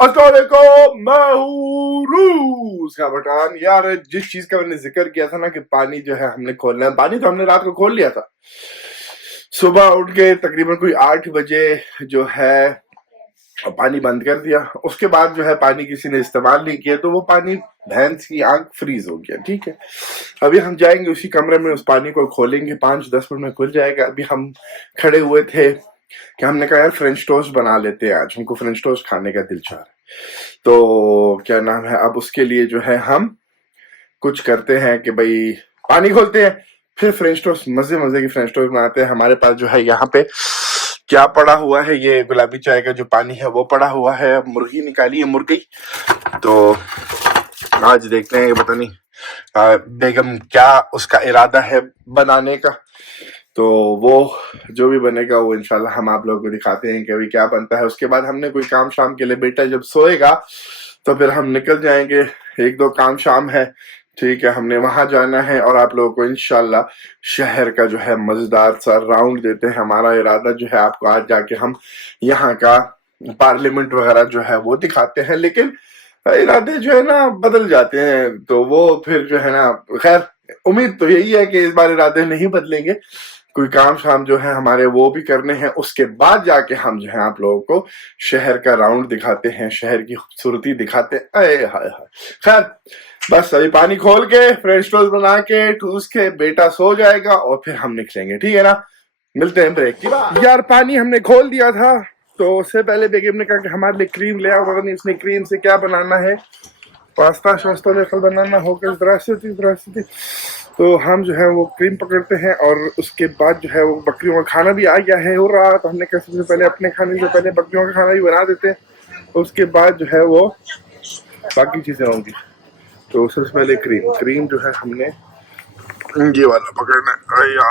अस्सलाम वालेकुम, मैं हूँ रूस का बटान। यार जिस चीज का मैंने जिक्र किया था ना कि पानी जो है हमने खोलना है, पानी तो हमने रात को खोल लिया था। सुबह उठ के तकरीबन कोई 8 बजे जो है पानी बंद कर दिया। उसके बाद जो है पानी किसी ने इस्तेमाल नहीं किया तो वो पानी भैंस की आंख फ्रीज हो गया। ठीक है, अभी हम जाएंगे उसी कमरे में, उस पानी को खोलेंगे, 5-10 मिनट में खुल जाएगा। अभी हम खड़े हुए थे कि हमने कहा यार फ्रेंच टोस्ट बना लेते हैं, आज हमको फ्रेंच टोस्ट खाने का दिल चाह रहा है। तो क्या नाम है, अब उसके लिए जो है हम कुछ करते हैं कि भाई पानी खोलते हैं, फिर फ्रेंच टोस्ट, मजे मजे की फ्रेंच टोस्ट बनाते हैं। हमारे पास जो है यहाँ पे क्या पड़ा हुआ है, ये गुलाबी चाय का जो पानी है वो पड़ा हुआ है। मुर्गी निकाली है, मुर्गी। तो आज देखते हैं, पता नहीं बेगम क्या उसका इरादा है बनाने का। तो वो जो भी बनेगा वो इंशाल्लाह हम आप लोगों को दिखाते हैं कि अभी क्या बनता है। उसके बाद हमने कोई काम शाम के लिए, बेटा जब सोएगा तो फिर हम निकल जाएंगे, 1-2 काम शाम है। ठीक है, हमने वहां जाना है और आप लोगों को इंशाल्लाह शहर का जो है मजेदार सा राउंड देते हैं। हमारा इरादा जो है आपको आज जाके हम यहाँ का पार्लियामेंट वगैरह जो है वो दिखाते हैं, लेकिन इरादे जो है ना बदल जाते हैं। तो वो फिर जो है ना, खैर उम्मीद तो यही है कि इस बार इरादे नहीं बदलेंगे। कोई काम शाम जो है हमारे वो भी करने हैं, उसके बाद जाके हम जो है आप लोगों को शहर का राउंड दिखाते हैं, शहर की खूबसूरती दिखाते हैं। अरे हाय हाय, खैर बस अभी पानी खोल के फ्रेश टोस्ट बना के ठूस के बेटा सो जाएगा और फिर हम निकलेंगे। ठीक है ना, मिलते हैं ब्रेक के बाद। यार पानी हमने खोल दिया था, तो उससे पहले बेगम ने कहा कि हमारे लिए क्रीम ले आओ। पता नहीं इसने क्रीम से क्या बनाना है, पास्ता शास्ता लेकर बनाना होगा। दरास्ती तो हम जो है वो क्रीम पकड़ते हैं और उसके बाद जो है वो बकरियों का खाना भी आ गया है हो रहा। तो हमने कहा सबसे पहले अपने खाने से पहले बकरियों का खाना भी बना देते हैं, उसके बाद जो है वो बाकी चीजें होंगी। तो सबसे पहले क्रीम जो है हमने ये वाला पकड़ना है। अया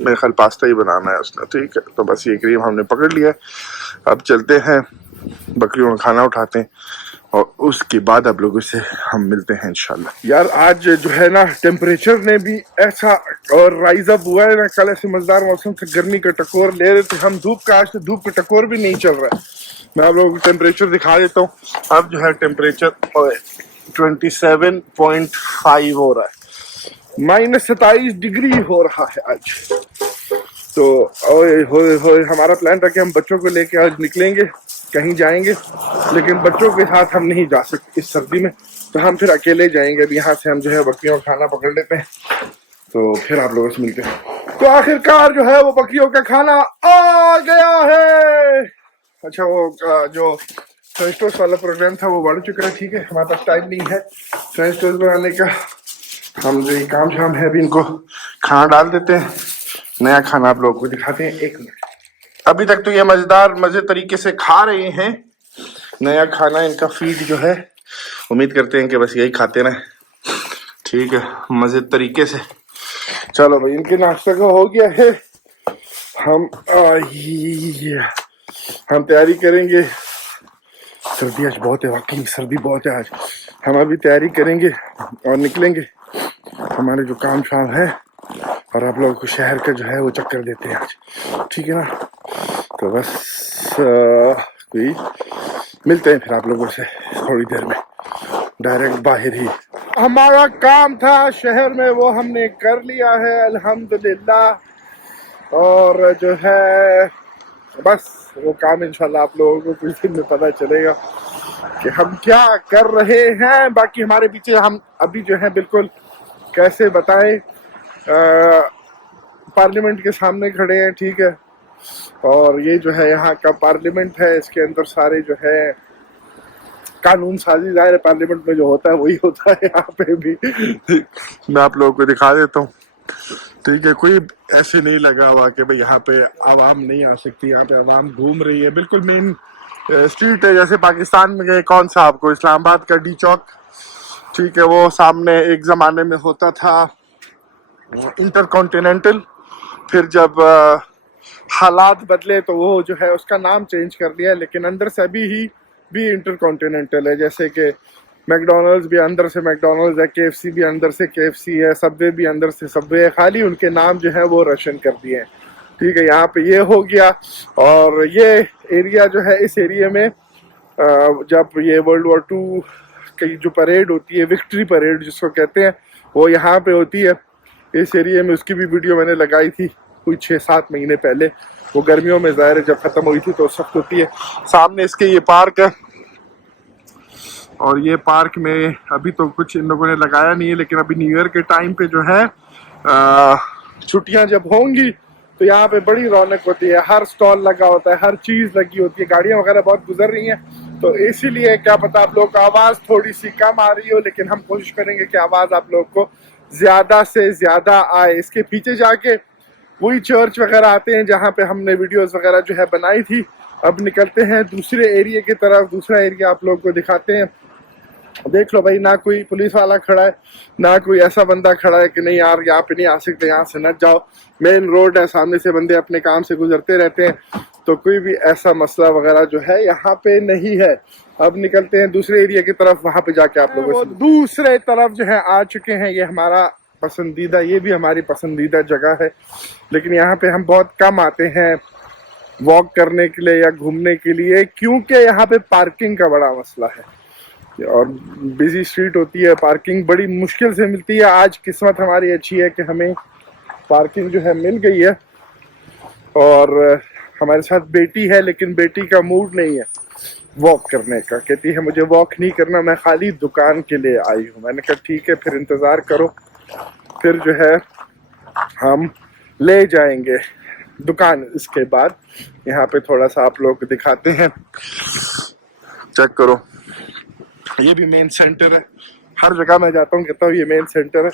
मेरे ख्याल पास्ता ही बनाना है उसने। ठीक है, तो बस ये क्रीम हमने पकड़ लिया है। अब चलते हैं बकरियों का खाना उठाते हैं और उसके बाद आप लोगों से हम मिलते हैं इंशाल्लाह। यार आज जो है ना टेम्परेचर ने भी ऐसा और राइज अप हुआ है ना, कल ऐसे मजेदार मौसम से गर्मी का टकोर ले रहे थे हम धूप का, आज तो धूप का टकोर भी नहीं चल रहा है। मैं आप लोगों को टेम्परेचर दिखा देता हूँ। अब जो है टेम्परेचर 27.5 हो रहा है, -27 डिग्री हो रहा है आज। तो ओए हमारा प्लान था कि हम बच्चों को लेके आज निकलेंगे, कहीं जाएंगे, लेकिन बच्चों के साथ हम नहीं जा सकते इस सर्दी में, तो हम फिर अकेले जाएंगे। अब यहाँ से हम जो है बकरियों का खाना पकड़ लेते हैं, तो फिर आप लोगों से मिलते हैं। तो आखिरकार जो है वो बकरियों का खाना आ गया है। अच्छा, वो जो फ्रेंच टोस्ट वाला प्रोग्राम था वो बढ़ चुका है। ठीक है, हमारे पास टाइम नहीं है फ्रेंच टोस्ट बनाने का। हम जो ये काम शाम है अभी इनको खाना डाल देते हैं, नया खाना आप लोगों को दिखाते हैं। 1 मिनट। अभी तक तो ये मजेदार मजे तरीके से खा रहे हैं नया खाना, इनका फीड जो है। उम्मीद करते हैं कि बस यही खाते रहें। ठीक है, मजे तरीके से। चलो भाई, इनके नाश्ता का हो गया है। हम तैयारी करेंगे। सर्दी आज बहुत है, वाकई सर्दी बहुत है आज। हम अभी तैयारी करेंगे और निकलेंगे, हमारे जो काम शाम है, और आप लोगों को शहर का जो है वो चक्कर देते हैं आज। ठीक है ना, तो बस कोई मिलते हैं फिर आप लोगों से थोड़ी देर में, डायरेक्ट बाहर ही। हमारा काम था शहर में वो हमने कर लिया है अल्हम्दुलिल्लाह। और जो है बस वो काम इंशाल्लाह आप लोगों को कुछ दिन में पता चलेगा कि हम क्या कर रहे हैं। बाकी हमारे पीछे हम अभी जो है बिल्कुल कैसे बताएं, पार्लियामेंट के सामने खड़े हैं। ठीक है, और ये जो है यहाँ का पार्लियामेंट है, इसके अंदर सारे जो है कानून साजी जाहिर पार्लियामेंट में जो होता है वही होता है यहाँ पे भी। मैं आप लोगों को दिखा देता हूँ। ठीक है, कोई ऐसे नहीं लगा हुआ कि भाई यहाँ पे आवाम नहीं आ सकती। यहाँ पे आवाम घूम रही है, बिल्कुल मेन स्ट्रीट है, जैसे पाकिस्तान में गए कौन सा आपको इस्लामाबाद का डी चौक। ठीक है, वो सामने एक जमाने में होता था इंटरकॉन्टिनेंटल, फिर जब हालात बदले तो वो जो है उसका नाम चेंज कर दिया, लेकिन अंदर से अभी ही भी इंटरकॉन्टिनेंटल है। जैसे कि मैकडोनल्ड्स भी अंदर से मैकडोनल्ड्स है, KFC भी अंदर से KFC है, सबवे भी अंदर से सबवे है, खाली उनके नाम जो है वो रोशन कर दिए हैं। ठीक है, यहाँ पे ये हो गया। और ये एरिया जो है, इस एरिया में जब ये वर्ल्ड वॉर 2 की जो परेड होती है, विक्ट्री परेड जिसको कहते हैं, वो यहाँ पे होती है इस एरिया में। उसकी भी वीडियो मैंने लगाई थी कोई 6-7 महीने पहले। वो गर्मियों में ज़ाहिर है जब ख़त्म हुई थी तो उस वक्त होती है। सामने इसके ये पार्क है, और ये पार्क में अभी तो कुछ इन लोगों ने लगाया नहीं है, लेकिन अभी न्यू ईयर के टाइम पे जो है छुट्टियां जब होंगी तो यहाँ पे बड़ी रौनक होती है। हर स्टॉल लगा होता है, हर चीज़ लगी होती है, गाड़ियाँ वगैरह बहुत गुजर रही हैं। तो इसीलिए क्या पता आप लोगों को आवाज़ थोड़ी सी कम आ रही हो, लेकिन हम कोशिश करेंगे कि आवाज़ आप लोगों को ज़्यादा से ज़्यादा आए। इसके पीछे जाके वही चर्च वगैरह आते हैं जहाँ पे हमने वीडियोस वगैरह जो है बनाई थी। अब निकलते हैं दूसरे एरिया की तरफ, दूसरा एरिया आप लोगों को दिखाते हैं। देख लो भाई, ना कोई पुलिस वाला खड़ा है, ना कोई ऐसा बंदा खड़ा है कि नहीं यार यहाँ पे नहीं आ सकते, यहाँ से न जाओ। मेन रोड है, सामने से बंदे अपने काम से गुजरते रहते हैं, तो कोई भी ऐसा मसला वगैरह जो है यहाँ पे नहीं है। अब निकलते हैं दूसरे एरिया की तरफ, वहां पे जाके आप लोगों को दूसरे तरफ जो है आ चुके हैं। ये हमारा पसंदीदा, ये भी हमारी पसंदीदा जगह है, लेकिन यहाँ पे हम बहुत कम आते हैं वॉक करने के लिए या घूमने के लिए, क्योंकि यहाँ पे पार्किंग का बड़ा मसला है और बिजी स्ट्रीट होती है, पार्किंग बड़ी मुश्किल से मिलती है। आज किस्मत हमारी अच्छी है कि हमें पार्किंग जो है मिल गई है, और हमारे साथ बेटी है, लेकिन बेटी का मूड नहीं है वॉक करने का। कहती है मुझे वॉक नहीं करना, मैं खाली दुकान के लिए आई हूँ। मैंने कहा ठीक है, फिर इंतज़ार करो, फिर जो है हम ले जाएंगे दुकान। इसके बाद यहाँ पे थोड़ा सा आप लोग दिखाते हैं, चेक करो, ये भी मेन सेंटर है। हर जगह मैं जाता हूँ कहता हूँ ये मेन सेंटर है,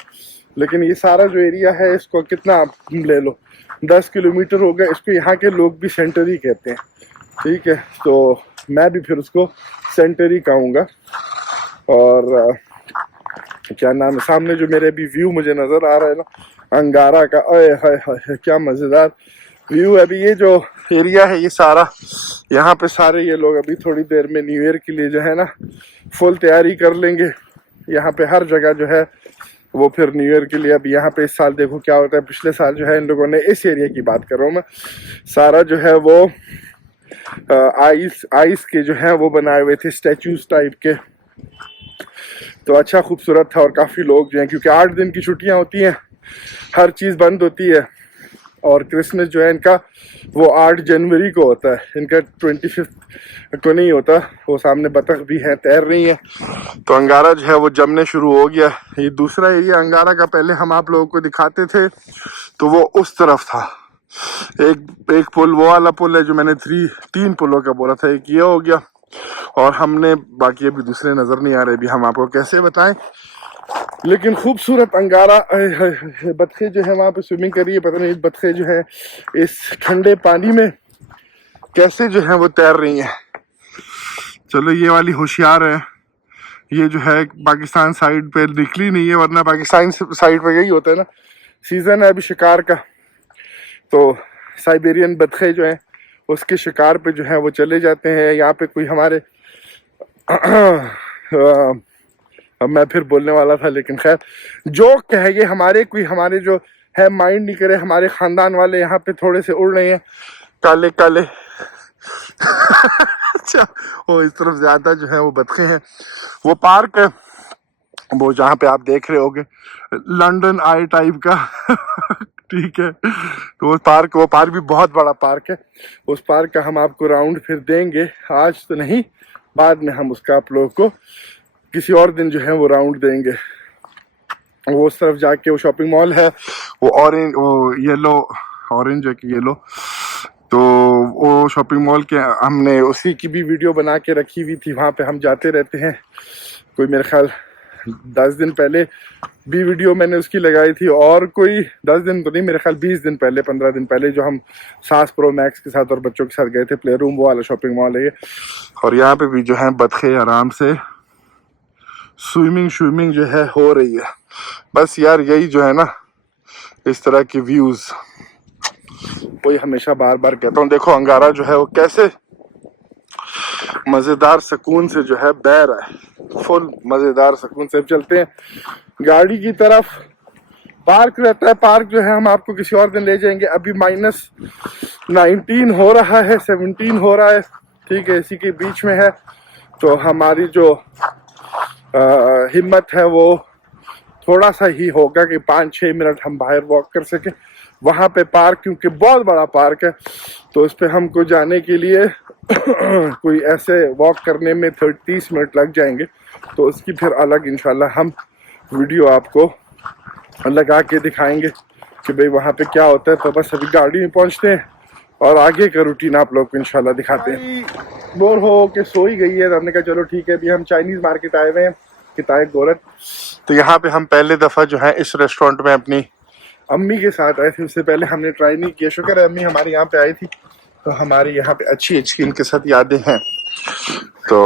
लेकिन ये सारा जो एरिया है इसको कितना आप ले लो, 10 किलोमीटर हो गए, इसको यहाँ के लोग भी सेंटर ही कहते हैं। ठीक है, तो मैं भी फिर उसको सेंटर ही कहूँगा। और क्या नाम है, सामने जो मेरे अभी व्यू मुझे नज़र आ रहा है ना अंगारा का, अरे हाय हाय क्या मज़ेदार व्यू है। अभी ये जो एरिया है ये सारा, यहाँ पे सारे ये लोग अभी थोड़ी देर में न्यू ईयर के लिए जो है ना फुल तैयारी कर लेंगे। यहाँ पे हर जगह जो है वो फिर न्यू ईयर के लिए। अब यहाँ पे इस साल देखो क्या होता है। पिछले साल जो है इन लोगों ने, इस एरिया की बात कर रहा हूँ मैं, सारा जो है वो आइस के जो है वो बनाए हुए थे स्टैचूज टाइप के, तो अच्छा खूबसूरत था। और काफ़ी लोग जो हैं, क्योंकि 8 दिन की छुट्टियाँ होती हैं, हर चीज़ बंद होती है, और क्रिसमस जो है इनका वो 8 जनवरी को होता है, इनका 25 को नहीं होता। वो सामने बतख भी हैं, तैर रही हैं, तो अंगारा जो है वो जमने शुरू हो गया। ये दूसरा एरिया अंगारा का पहले हम आप लोगों को दिखाते थे, तो वो उस तरफ था। एक पुल, वो वाला पुल है जो मैंने 3 पुलों का बोला था, एक ये हो गया, और हमने बाकी अभी दूसरे नज़र नहीं आ रहे, अभी हम आपको कैसे बताएं। लेकिन खूबसूरत अंगारा, बतखें जो है वहाँ पे स्विमिंग कर रही है। पता नहीं बतखें जो है इस ठंडे पानी में कैसे जो है वो तैर रही हैं। चलो ये वाली होशियार है, ये जो है पाकिस्तान साइड पे निकली नहीं है, वरना पाकिस्तान साइड पे यही होता है ना, सीजन है अभी शिकार का, तो साइबेरियन बतखें जो हैं उसके शिकार पे जो है वो चले जाते हैं। यहाँ पे कोई हमारे अब मैं फिर बोलने वाला था, लेकिन खैर जोक है ये, हमारे जो है माइंड नहीं करे, हमारे खानदान वाले यहाँ पे थोड़े से उड़ रहे हैं काले काले अच्छा, वो इस तरफ ज्यादा जो है वो बतखें हैं। वो पार्क है वो जहाँ पे आप देख रहे होगे, लंदन आई टाइप का ठीक है, तो वो पार्क भी बहुत बड़ा पार्क है। उस पार्क का हम आपको राउंड फिर देंगे, आज तो नहीं, बाद में हम उसका आप लोगों को किसी और दिन जो है वो राउंड देंगे। वो उस तरफ जाके वो शॉपिंग मॉल है, वो ऑरेंज, वो येलो, ऑरेंज है कि येलो, तो वो शॉपिंग मॉल के हमने उसी की भी वीडियो बना के रखी हुई थी। वहाँ पे हम जाते रहते हैं, कोई मेरे ख्याल 10 दिन पहले भी वीडियो मैंने उसकी लगाई थी, और कोई 10 दिन तो नहीं, मेरे ख्याल 20 दिन पहले, 15 दिन पहले, जो हम सास प्रो मैक्स के साथ और बच्चों के साथ गए थे प्ले रूम, वो वाला शॉपिंग मॉल है ये। और यहाँ पे भी जो है बतखे आराम से स्विमिंग जो है हो रही है। बस यार यही जो है ना, इस तरह के व्यूज वही हमेशा बार बार कहता हूँ। देखो अंगारा जो है वो कैसे मजेदार सुकून से जो है बह रहा है, फुल मजेदार सुकून से। चलते हैं गाड़ी की तरफ, पार्क रहता है, पार्क जो है हम आपको किसी और दिन ले जाएंगे। अभी -19 हो रहा है, 17 हो रहा है, ठीक है, इसी के बीच में है। तो हमारी जो हिम्मत है वो थोड़ा सा ही होगा कि 5-6 मिनट हम बाहर वॉक कर सके। वहाँ पे पार्क, क्योंकि बहुत बड़ा पार्क है, तो उस पे हमको जाने के लिए कोई ऐसे वॉक करने में 30 मिनट लग जाएंगे। तो उसकी फिर अलग इंशाल्लाह हम वीडियो आपको लगा के दिखाएंगे कि भाई वहाँ पे क्या होता है। तो बस अभी गाड़ी में पहुँचते हैं और आगे का रूटीन आप लोग को इंशाल्लाह दिखाते हैं। बोर हो के सो ही गई है, तो हमने कहा चलो ठीक है। अभी हम चाइनीज मार्केट आए हुए हैं, किताब गोरख। तो यहाँ पे हम पहले दफ़ा जो है इस रेस्टोरेंट में अपनी अम्मी के साथ आए थे। उससे पहले हमने ट्राई नहीं किया। शुक्र है अम्मी हमारे यहाँ पे आई थी, तो हमारी यहाँ पे अच्छी अच्छी इनके साथ यादें हैं। तो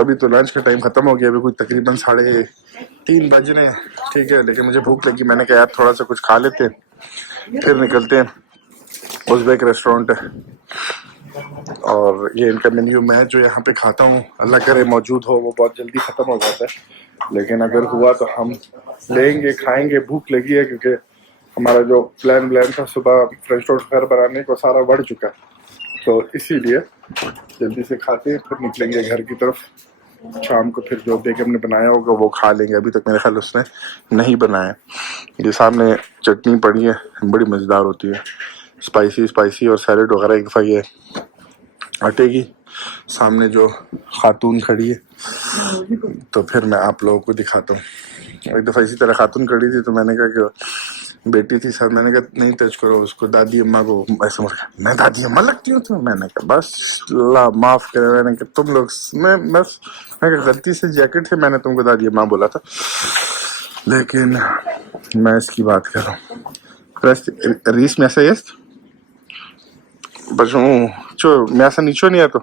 अभी तो लंच का टाइम ख़त्म हो गया, अभी कोई तकरीबन 3:30 बज रहे हैं, ठीक है। लेकिन मुझे भूख लगी, मैंने कहा यार थोड़ा सा कुछ खा लेते हैं, फिर निकलते हैं। उज़्बेक रेस्टोरेंट है और ये इनका मेन्यू मैं जो यहाँ पे खाता हूँ, अल्लाह करे मौजूद हो। वो बहुत जल्दी ख़त्म हो जाता है, लेकिन अगर हुआ तो हम लेंगे, खाएंगे। भूख लगी है क्योंकि हमारा जो प्लान था सुबह फ्रेंच टोस्ट घर बनाने को सारा बढ़ चुका है, तो इसीलिए जल्दी से खाते हैं, फिर निकलेंगे घर की तरफ। शाम को फिर जो बेगम ने बनाया होगा वो खा लेंगे। अभी तक मेरे ख्याल उसने नहीं बनाया। ये सामने चटनी पड़ी है, बड़ी मज़ेदार होती है, स्पाइसी और सैलेड वगैरह। एक दफ़ा ये हटेगी, सामने जो खातून खड़ी है, तो फिर मैं आप लोगों को दिखाता हूँ। एक दफ़ा इसी तरह खातून खड़ी थी, तो मैंने कहा कि बेटी थी साथ, मैंने कहा नहीं टच करो उसको, दादी अम्मा को। ऐसा मैं दादी अम्मा लगती हूँ? तो मैंने कहा बस अल्लाह माफ़ करे। मैंने कहा तुम लोग, मैं गलती से जैकेट से मैंने तुमको दादी अम्मा बोला था, लेकिन मैं इसकी बात कर रहा हूँ। रीस में ऐसा Čo, mięsa ničo nie je to?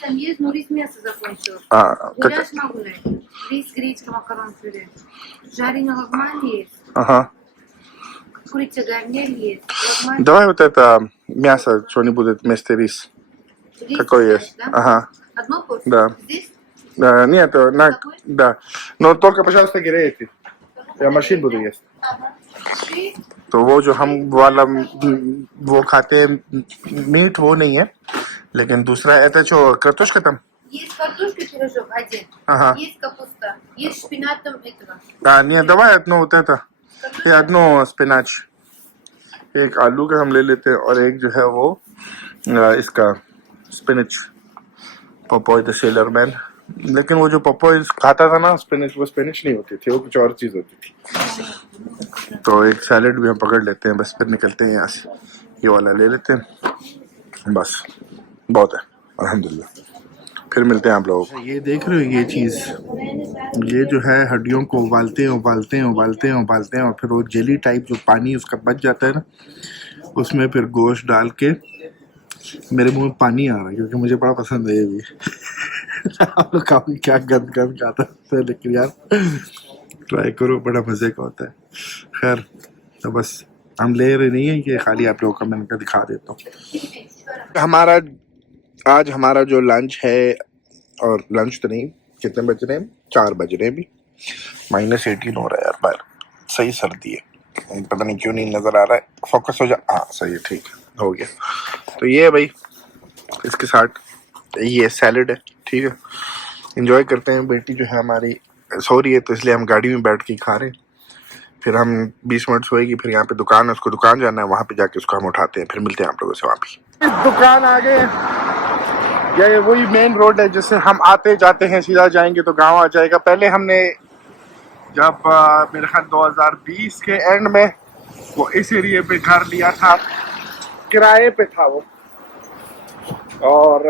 Tam jest, no rys mięso zakończył. A, Gulasz ma gulaj. Рис, гречка, макарон, пюре. Жареный лагман есть. Ага. Курица гарнир есть. Лагман. Давай вот это мясо, что-нибудь вместо рис. Рис Какое знаешь, есть? да? Ага. Одну порцию? Да. Здесь? Нет, да. Но только, пожалуйста, грейте. Я машин буду есть. तो वो जो हम वाला वो खाते हैं मीट, वो नहीं है, लेकिन दूसरा это что, картошка там? Есть картошка, пирожок один. Ага. Есть капуста. Есть шпинатом этого. Да, нет, давай одно вот это. ये одно स्पिनाच, एक आलू का हम ले लेते हैं और एक जो है वो इसका स्पिनच, पपोय द सेलर मैन। लेकिन वो जो पपोय खाता था ना स्पिनच, वो स्पिनच नहीं होती थी, वो कुछ और चीज होती थी। तो एक सैलेड भी हम पकड़ लेते हैं, बस फिर निकलते हैं यहाँ से। ये वाला ले लेते हैं, बस बहुत है अल्हम्दुलिल्लाह। फिर मिलते हैं आप लोगों को। ये देख रहे हो ये चीज़, ये जो है हड्डियों को उबालते हैं और फिर वो जेली टाइप जो पानी उसका बच जाता है ना, उसमें फिर गोश्त डाल के, मेरे मुंह में पानी आ रहा है क्योंकि मुझे बड़ा पसंद है ये भी। आप लोग काफी क्या गंद खाता है, लेकिन यार ट्राई करो, बड़ा मजे का होता है। खैर, तो बस हम ले रहे नहीं है कि खाली आप लोगों का मैंने कहा दिखा देता हूँ। आज हमारा जो लंच है, और लंच तो नहीं, कितने बज रहे हैं, 4 बज रहे हैं अभी, -18 हो रहा है यार बाहर, सही सर्दी है, पता नहीं क्यों नहीं नज़र आ रहा है। फोकस हो जा, हाँ सही है, ठीक है, हो गया। तो ये है भाई, इसके साथ ये सैलेड है, ठीक है। एंजॉय करते हैं। बेटी जो है हमारी सो रही है, तो इसलिए हम गाड़ी में बैठ के खा रहे हैं। फिर हम 20 मिनट सोएगी, फिर यहाँ पे दुकान है, उसको दुकान जाना है, वहाँ पे जाके उसको हम उठाते हैं। फिर मिलते हैं आप लोगों से वहाँ पे। दुकान आ गए, ये वही मेन रोड है जिससे हम आते जाते हैं, सीधा जाएंगे तो गांव आ जाएगा। पहले हमने जब मेरे ख्याल 2020 के एंड में वो इस एरिए पे घर लिया था, किराए पे था वो, और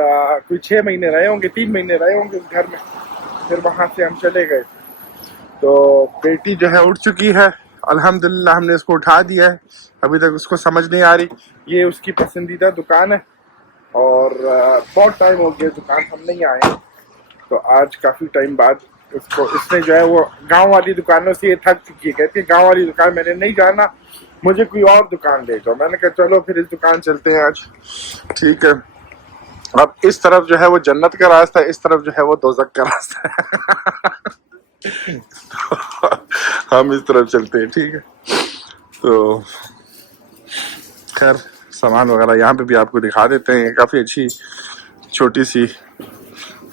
कोई 6 महीने रहे होंगे, 3 महीने रहे होंगे उस घर में। फिर वहाँ से हम चले गए। तो बेटी जो है उठ चुकी है अल्हम्दुलिल्लाह, हमने इसको उठा दिया है। अभी तक उसको समझ नहीं आ रही। ये उसकी पसंदीदा दुकान है और बहुत टाइम हो गया दुकान हम नहीं आए, तो आज काफ़ी टाइम बाद उसको, इसने जो है वो गांव वाली दुकानों से ये थक चुकी है। कहती है गांव वाली दुकान मैंने नहीं जाना, मुझे कोई और दुकान ले जाओ। मैंने कहा चलो फिर इस दुकान चलते हैं आज, ठीक है। अब इस तरफ जो है वो जन्नत का रास्ता है, इस तरफ जो है वो दोज़ख का रास्ता है। हम इस तरफ चलते हैं, ठीक है। तो खैर, सामान वगैरह यहाँ पे भी आपको दिखा देते हैं। काफ़ी अच्छी छोटी सी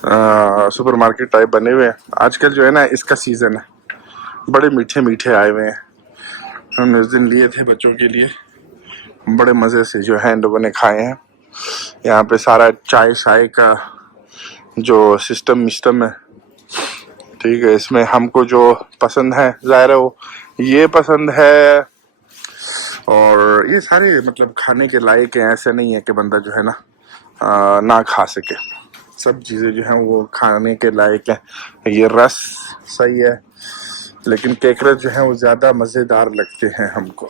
सुपरमार्केट टाइप बने हुए हैं। आजकल जो है ना इसका सीजन है, बड़े मीठे मीठे आए हुए हैं। हमने उस दिन लिए थे बच्चों के लिए, बड़े मज़े से जो है इन लोगों ने खाए हैं। यहाँ पे सारा चाय शाय का जो सिस्टम है, ठीक है। इसमें हमको जो पसंद है ज़ाहिर है वो ये पसंद है, और ये सारे मतलब खाने के लायक हैं। ऐसे नहीं है कि बंदा जो है ना ना खा सके। सब चीज़ें जो हैं वो खाने के लायक हैं। ये रस सही है, लेकिन केकड़े जो हैं वो ज़्यादा मज़ेदार लगते हैं हमको।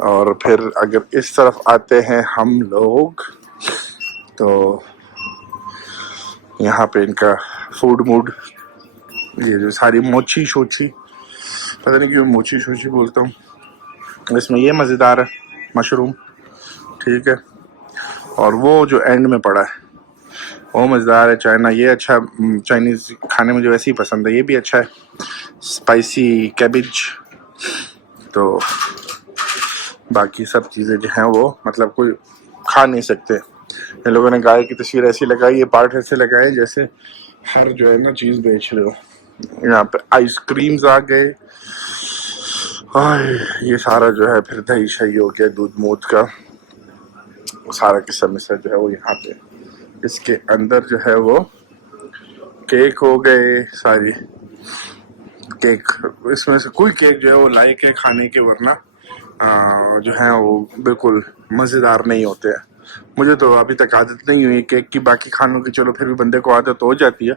और फिर अगर इस तरफ आते हैं हम लोग, तो यहाँ पे इनका फूड मूड, ये जो सारी मोची शोची, पता नहीं क्यों मोची शोची बोलता हूँ, इसमें ये मज़ेदार है मशरूम, ठीक है। और वो जो एंड में पड़ा है वो मज़ेदार है। चाइना ये अच्छा, चाइनीज़ खाने में जो वैसे ही पसंद है, ये भी अच्छा है, स्पाइसी कैबिज। तो बाकी सब चीज़ें जो हैं वो मतलब कोई खा नहीं सकते। इन लोगों ने गाय की तस्वीर ऐसी लगाई, ये पार्ट ऐसे लगाए जैसे हर जो है ना चीज़ बेच रहे हो। यहाँ पे आइसक्रीम्स आ गए, ये सारा जो है फिर दही शही हो गया, दूध मूध का सारा किस्सा मिस्सा जो है वो यहाँ पे। इसके अंदर जो है वो केक हो गए सारी, केक इसमें से कोई केक जो है वो लायक है खाने के, वरना जो है वो बिल्कुल मज़ेदार नहीं होते हैं। मुझे तो अभी तक आदत नहीं हुई केक की, बाकी खानों की चलो फिर भी बंदे को आदत हो जाती है,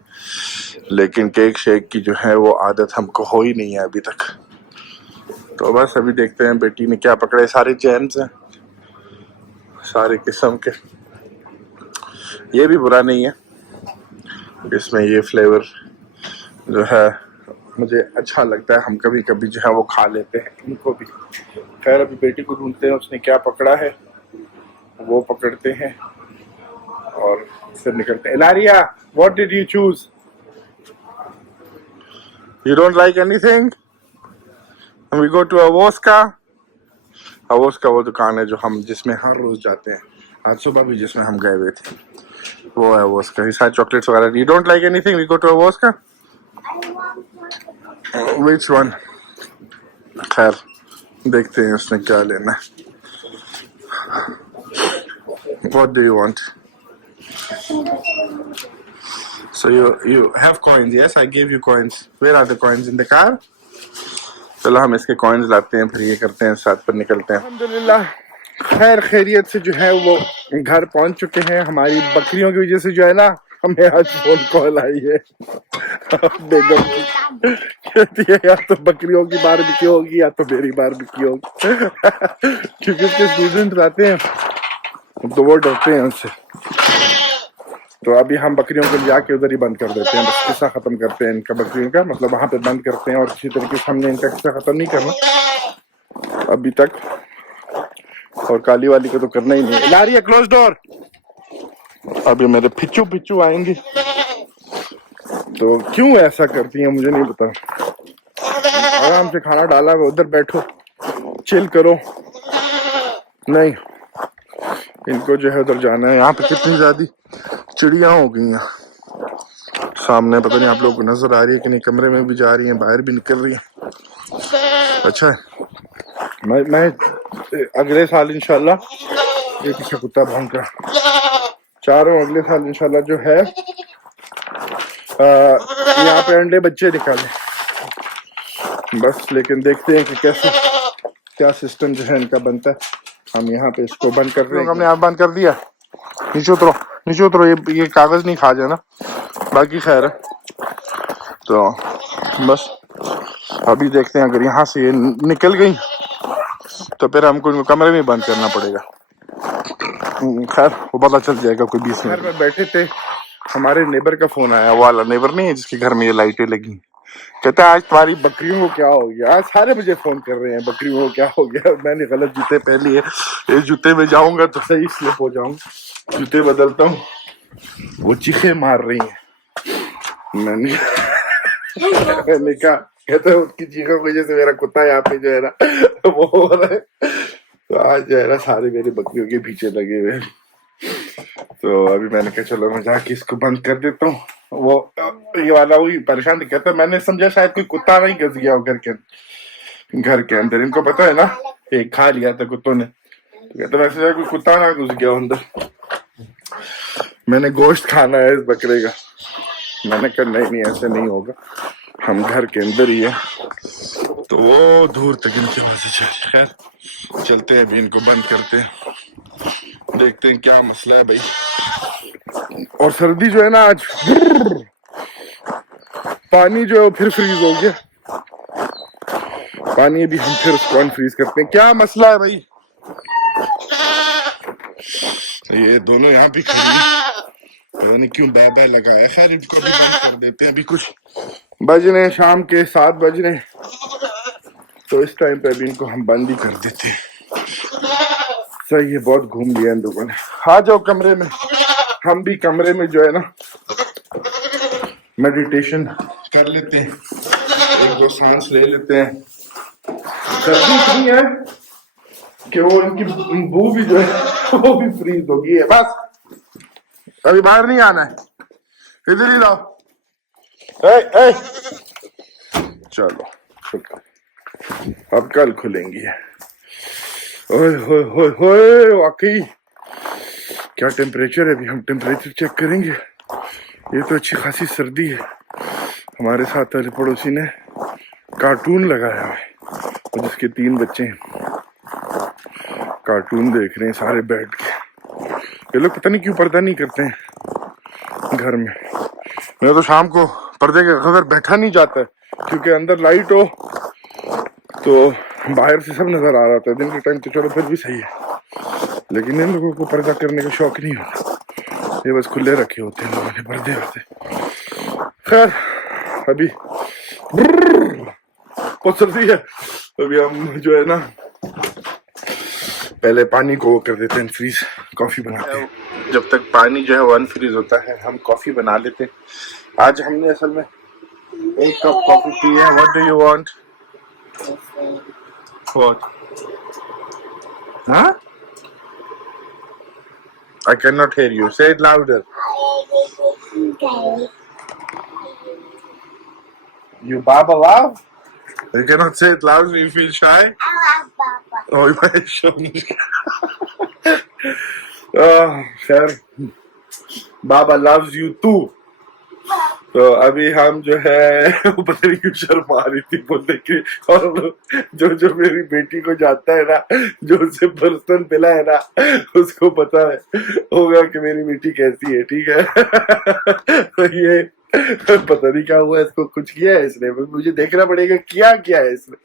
लेकिन केक शेक की जो है वो आदत हमको हो ही नहीं है अभी तक। तो बस अभी देखते हैं बेटी ने क्या पकड़े। सारे जैम्स हैं सारे किस्म के, ये भी बुरा नहीं है, इसमें ये फ्लेवर जो है मुझे अच्छा लगता है। हम कभी कभी जो है वो खा लेते हैं इनको भी। खैर अभी बेटी को ढूंढते हैं, उसने क्या पकड़ा है वो पकड़ते हैं और फिर निकलते हैं। Laria, what did you choose? You don't like anything? We go to Avoska. Avoska वो दुकान है जो हम जिसमें हर रोज जाते हैं, आज सुबह भी जिसमें हम गए हुए थे वो है अवोस्का। ये सारे चॉकलेट्स वगैरह। You don't like anything? We go to Avoska. Which one? खैर देखते हैं उसने क्या लेना है। What do you want? So you have coins? Yes, I gave you coins. Where are the coins? In the car? चलो हम इसके कॉइन्स लाते हैं, फिर ये करते हैं, साथ पर निकलते हैं। अल्हम्दुलिल्लाह खैर खैरियत से जो है वो घर पहुंच चुके हैं। हमारी बकरियों की वजह से जो है ना हमें आज फोन कॉल आई है बेगम की, कहती है या तो बकरियों की बारबेक्यू की होगी या तो मेरी बारबेक्यू होगी क्योंकि उसके स्टूडेंट आते हैं तो वो डरते हैं उनसे। तो अभी हम बकरियों को जाके उधर ही बंद कर देते हैं, बस किस्सा खत्म करते हैं इनका बकरियों का, मतलब वहां पे बंद करते हैं और किसी तरीके से हमने इनका किस्सा खत्म नहीं करना अभी तक, और काली वाली को तो करना ही नहीं। Lariya close door. अभी मेरे पिच्चू पिच्चू आएंगे तो क्यों ऐसा करती हैं मुझे नहीं पता। आराम से खाना डाला है, उधर बैठो चिल करो। नहीं, इनको जो है उधर जाना है। यहाँ पे कितनी ज्यादा चिड़िया हो गई हैं सामने, पता नहीं आप लोगों को नजर आ रही है कि नहीं। कमरे में भी जा रही हैं, बाहर भी निकल रही हैं। अच्छा है, मैं अगले साल इंशाल्लाह ये पीछे कुत्ता भौंका, चारों अगले साल इंशाल्लाह जो है यहाँ पे अंडे बच्चे निकाले बस। लेकिन देखते हैं कि कैसे क्या सिस्टम जो है इनका बनता है। हम यहाँ पे इसको बंद कर रहे हैं। हमने यहाँ बंद कर दिया। नीचे उतरो नीचे उतरो, ये कागज नहीं खा जाना, बाकी खैर है। तो बस अभी देखते हैं, अगर यहाँ से ये निकल गई तो फिर हमको इनको कमरे में बंद करना पड़ेगा। खैर वो पता चल जाएगा कोई 20 मिनट में। बैठे थे, हमारे नेबर का फोन आया, वाला नेबर नहीं है जिसके घर में ये लाइटें लगी, कहता है आज तुम्हारी बकरियों को क्या हो गया। आज सारे मुझे फोन कर रहे हैं बकरियों को क्या हो गया। मैंने गलत जूते पहन लिए, इस जूते में जाऊंगा तो सही स्लिप हो जाऊंगा, जूते बदलता हूँ। वो चीखे मार रही हैं। मैंने कहा, कहते हैं उसकी चीखों की वजह से मेरा कुत्ता यहाँ पे जो है ना वो हो रहा है। तो आज जो है ना सारे मेरे बकरियों के पीछे लगे हुए हैं। तो अभी मैंने कहा चलो मैं जाके इसको बंद कर देता हूँ। वो ये वाला वही परेशान कहता है, मैंने समझा शायद कोई कुत्ता नहीं घुस गया हो घर के अंदर। इनको पता है ना, एक खा लिया था कुत्तों ने, तो कहते वैसे कोई कुत्ता ना घुस गया हो अंदर। मैंने गोश्त खाना है इस बकरे का। मैंने कहा नहीं ऐसे नहीं होगा, हम घर के अंदर ही है। तो वो दूर तक इनकी आवाज़ें चल रही। खैर चलते हैं, अभी इनको बंद करते हैं, देखते हैं क्या मसला है भाई। और सर्दी जो है ना आज, पानी जो है फिर फ्रीज हो गया। पानी अभी हम फिर उसको अनफ्रीज करते हैं। क्या मसला है भाई? ये दोनों यहाँ पे खड़ी है, पता नहीं क्यों बाबा लगाया। खैर इनको भी बंद कर देते हैं। अभी कुछ बज रहे शाम के 7 बज रहे, तो इस टाइम पे अभी इनको हम बंद ही कर देते हैं। सही है, बहुत घूम लिया इन लोगों ने। आ जाओ कमरे में, हम भी कमरे में जो है ना मेडिटेशन कर लेते हैं, 1-2 सांस ले लेते हैं। सर्दी इतनी है कि वो इनकी बू भी जो है वो भी फ्रीज हो गई है। बस अभी बाहर नहीं आना है, इधर ही लाओ। ए, चलो शुक्र, अब कल खुलेंगी। ओए होए होए होए, वाकई क्या टेम्परेचर है। अभी हम टेम्परेचर चेक करेंगे। ये तो अच्छी खासी सर्दी है। हमारे साथ वाले पड़ोसी ने कार्टून लगाया है, और जिसके 3 बच्चे हैं, कार्टून देख रहे हैं सारे बैठ के। ये लोग पता नहीं क्यों पर्दा नहीं करते हैं घर में। मैं तो शाम को पर्दे के बगैर बैठा नहीं जाता है, क्योंकि अंदर लाइट हो तो बाहर से सब नजर आ रहा था। दिन के टाइम तो चलो फिर भी सही है, लेकिन इन लोगों को पर्दा करने का शौक नहीं होता। ये बस खुले रखे होते हैं लोगों ने पर्दे होते। खैर अभी बहुत सर्दी है। अभी हम जो है ना पहले पानी को कर देते हैं फ्रीज, कॉफी बनाते हैं। जब तक पानी जो है वो अनफ्रीज होता है हम कॉफी बना लेते हैं। आज हमने असल में 1 कप कॉफी पी है। What do you want? What? Huh? I cannot hear you. Say it louder. You Baba love? You cannot say it louder. You feel shy? I love Papa. Oh, you might show me. खैर बाबा loves you too. तो अभी हम जो है वो पता नहीं क्यों शर्मा रही थी बोलने की। और जो मेरी बेटी को जानता है ना, जो उसे पर्सनल मिला है ना, उसको पता है होगा कि मेरी बेटी कैसी है। ठीक है तो ये पता नहीं क्या हुआ, इसको कुछ किया है इसने, मुझे देखना पड़ेगा क्या किया है इसने।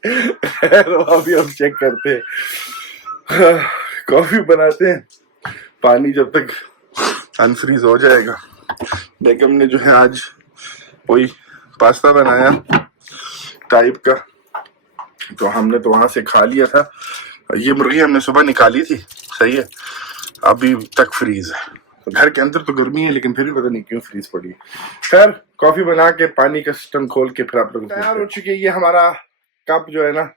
अभी हम चेक करते हैं, कॉफी बनाते हैं। पानी जब तक अनफ्रीज हो जाएगा। बेगम ने जो है आज वही पास्ता बनाया टाइप का, तो हमने तो वहां से खा लिया था। ये मुर्गी हमने सुबह निकाली थी, सही है, अभी तक फ्रीज है। तो घर के अंदर तो गर्मी है, लेकिन फिर भी पता नहीं क्यों फ्रीज पड़ी है। खैर कॉफी बना के पानी का सिस्टम खोल के फिर आप लोग तैयार हो चुके। ये हमारा कप जो है ना,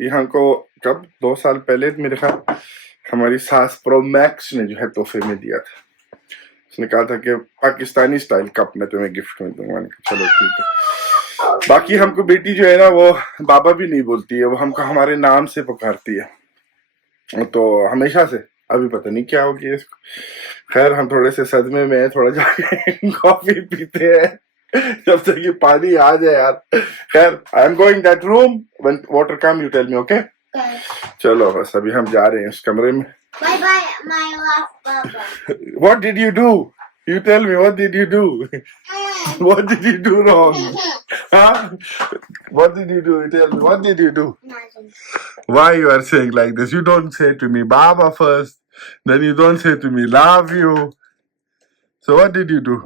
ये हमको कब 2 साल पहले मेरे ख्याल हमारी सास प्रो मैक्स ने जो है तोहफे में दिया था। उसने कहा था कि पाकिस्तानी स्टाइल कप मैं तुम्हें गिफ्ट में दूंगा। चलो ठीक है। बाकी हमको बेटी जो है ना वो बाबा भी नहीं बोलती है, वो हमको हमारे नाम से पुकारती है, तो हमेशा से। अभी पता नहीं क्या हो गया इसको। खैर हम थोड़े से सदमे में, थोड़ा जाके कॉफी पीते हैं जब तक ये पानी आ जाए यार। खैर I am going that room, when water come you tell me, okay? चलो बस अभी हम जा रहे हैं उस कमरे में। Bye bye, my love Papa. What did you do? You tell me, what did you do? What did you do wrong? Huh? What did you do? Tell me, what did you do? Nothing. Why you are saying like this? You don't say to me Baba first, then you don't say to me love you. So what did you do?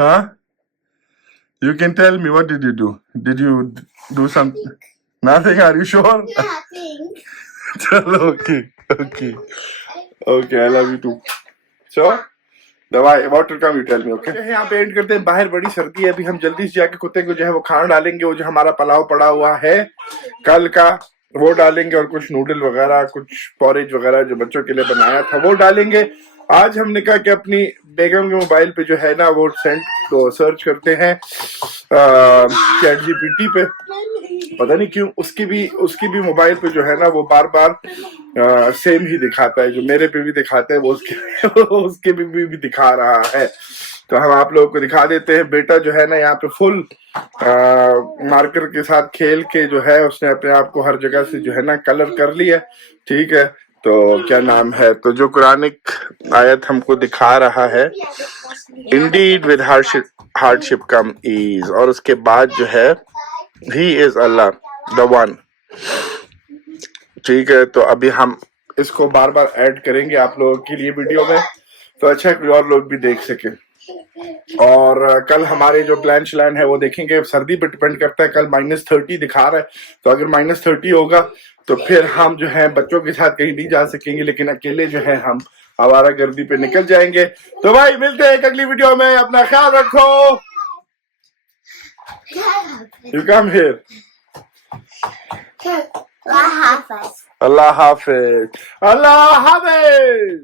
Huh? You can tell me, what did you do? Did you do something? Nothing? Are you sure? Nothing. चलो okay, I love you too. So दवाई water come, you tell me, okay? यहाँ पे and करते हैं। बाहर बड़ी सर्दी है, अभी हम जल्दी से जाके कुत्ते को जो है वो खाना डालेंगे। वो जो हमारा पुलाव पड़ा हुआ है कल का, वो डालेंगे और कुछ नूडल वगैरह, कुछ पॉरेज वगैरह जो बच्चों के लिए बनाया था वो डालेंगे। आज हमने कहा कि अपनी बेगम के मोबाइल पे जो है ना वो सेंट को सर्च करते हैं चैट जीपीटी पे। पता नहीं क्यों उसकी भी मोबाइल पे जो है ना वो बार बार सेम ही दिखाता है, जो मेरे पे भी दिखाता है वो उसके भी दिखा रहा है। तो हम आप लोगों को दिखा देते हैं। बेटा जो है ना यहाँ पे फुल मार्कर के साथ खेल के जो है उसने अपने आप को हर जगह से जो है ना कलर कर लिया। ठीक है, तो क्या नाम है, तो जो कुरानिक आयत हमको दिखा रहा है indeed with hardship come ease, और उसके बाद जो है ही इज अल्लाह द वन। ठीक है, तो अभी हम इसको बार बार ऐड करेंगे आप लोगों के लिए वीडियो में, तो अच्छा कोई और लोग भी देख सके। और कल हमारे जो प्लान श्लान है वो देखेंगे, सर्दी पे डिपेंड करता है। कल -30 दिखा रहा है, तो अगर -30 होगा तो फिर हम जो है बच्चों के साथ कहीं नहीं जा सकेंगे, लेकिन अकेले जो है हम आवारा गर्दी पे निकल जाएंगे। तो भाई मिलते हैं एक अगली वीडियो में, अपना ख्याल रखो। You come here. Allah Hafiz. Allah Hafiz, Allah Hafiz.